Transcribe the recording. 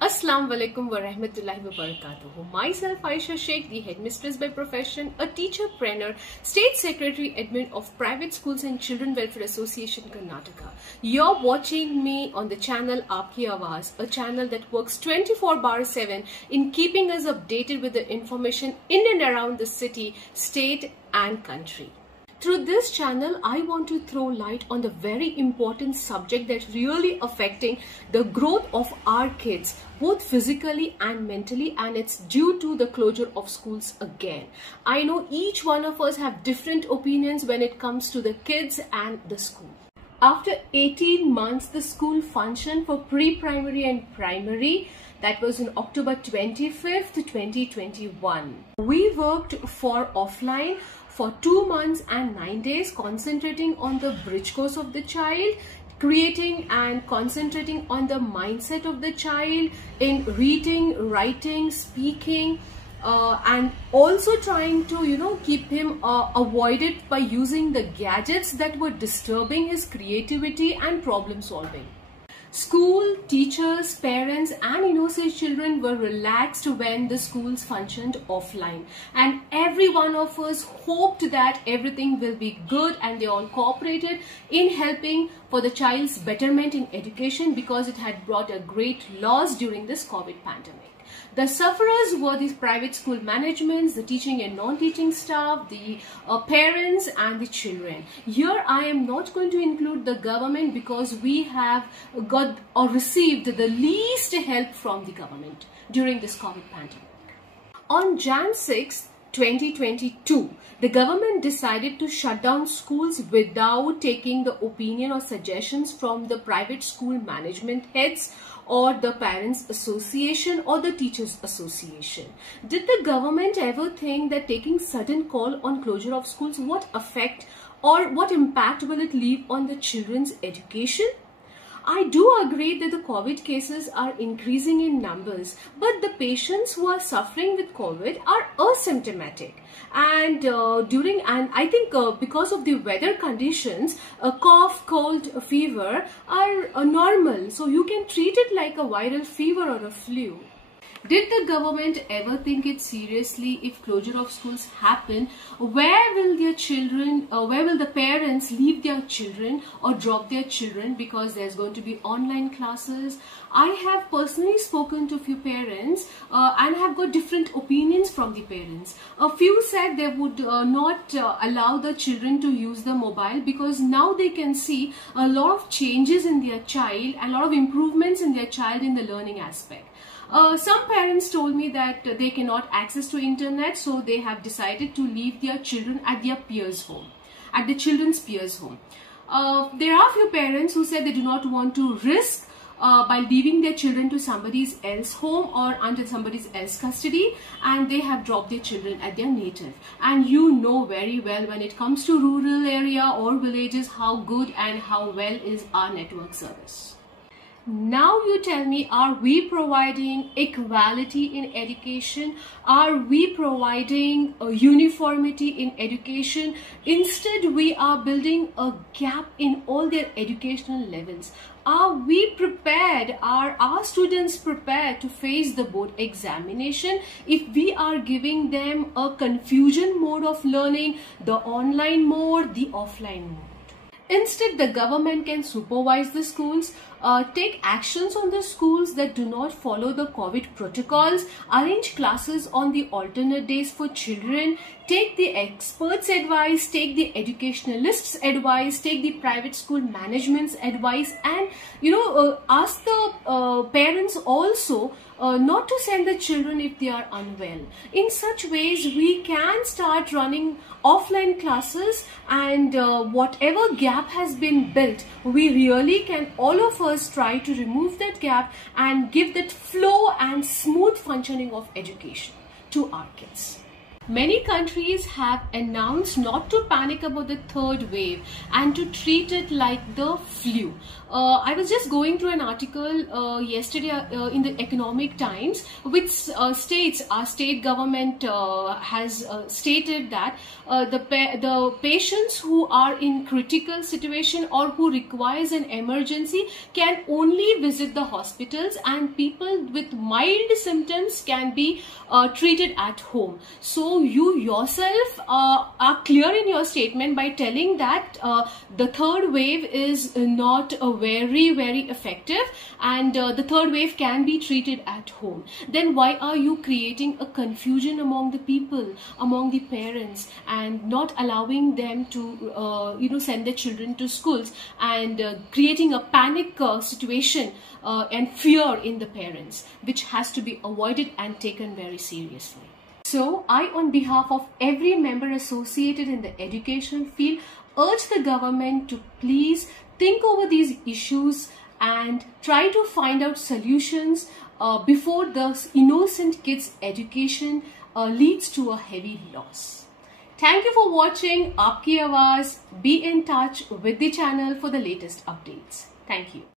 Assalamu alaikum wa rahmatullahi wa barakatuhu. Myself Aisha Sheikh, the headmistress by profession, a teacher-trainer, state secretary admin of Private Schools and Children Welfare Association Karnataka. You're watching me on the channel Aapki Awaaz, a channel that works 24/7 in keeping us updated with the information in and around the city, state and country. Through this channel, I want to throw light on the very important subject that's really affecting the growth of our kids, both physically and mentally, and it's due to the closure of schools again. I know each one of us have different opinions when it comes to the kids and the school. After 18 months, the school functioned for pre-primary and primary. That was on October 25th, 2021. We worked for offline for 2 months and 9 days, concentrating on the bridge course of the child, creating and concentrating on the mindset of the child in reading, writing, speaking, and also trying to keep him avoided by using the gadgets that were disturbing his creativity and problem solving. School, teachers, parents and innocent children were relaxed when the schools functioned offline, and every one of us hoped that everything will be good, and they all cooperated in helping for the child's betterment in education because it had brought a great loss during this COVID pandemic. The sufferers were these private school managements, the teaching and non-teaching staff, the parents and the children. Here I am not going to include the government because we have got or received the least help from the government during this COVID pandemic. On Jan 6th, 2022, the government decided to shut down schools without taking the opinion or suggestions from the private school management heads or the parents association or the teachers association. Did the government ever think that taking sudden call on closure of schools, what effect or what impact will it leave on the children's education? I do agree that the COVID cases are increasing in numbers, but the patients who are suffering with COVID are asymptomatic. And I think because of the weather conditions, a cough, cold, fever are normal. So you can treat it like a viral fever or a flu. Did the government ever think it seriously if closure of schools happen? Where will the parents leave their children or drop their children because there's going to be online classes? I have personally spoken to a few parents and have got different opinions from the parents. A few said they would not allow the children to use the mobile because now they can see a lot of changes in their child and a lot of improvements in their child in the learning aspect. Some parents told me that they cannot access to internet, so they have decided to leave their children at their peers' home, at the children's peers' home. There are a few parents who said they do not want to risk by leaving their children to somebody else's home or under somebody else's custody, and they have dropped their children at their native. And you know very well when it comes to rural area or villages how good and how well is our network service. Now you tell me, are we providing equality in education? Are we providing a uniformity in education? Instead, we are building a gap in all their educational levels. Are we prepared? Are our students prepared to face the board examination if we are giving them a confusion mode of learning, the online mode, the offline mode? Instead, the government can supervise the schools, take actions on the schools that do not follow the COVID protocols, arrange classes on the alternate days for children, take the experts' advice, take the educationalists' advice, take the private school management's advice, and ask the parents also not to send the children if they are unwell. In such ways, we can start running offline classes, and whatever gap has been built, we really can, all of us, try to remove that gap and give that flow and smooth functioning of education to our kids. Many countries have announced not to panic about the third wave and to treat it like the flu. I was just going through an article yesterday in the Economic Times, which states our state government has stated that the patients who are in critical situation or who requires an emergency can only visit the hospitals, and people with mild symptoms can be treated at home. So you yourself are clear in your statement by telling that the third wave is not very effective, and the third wave can be treated at home. Then why are you creating a confusion among the people, among the parents, and not allowing them to send their children to schools, and creating a panic situation and fear in the parents, which has to be avoided and taken very seriously. So I, on behalf of every member associated in the education field, urge the government to please think over these issues and try to find out solutions before the innocent kids' education leads to a heavy loss. Thank you for watching Aapki Awaaz. Be in touch with the channel for the latest updates. Thank you.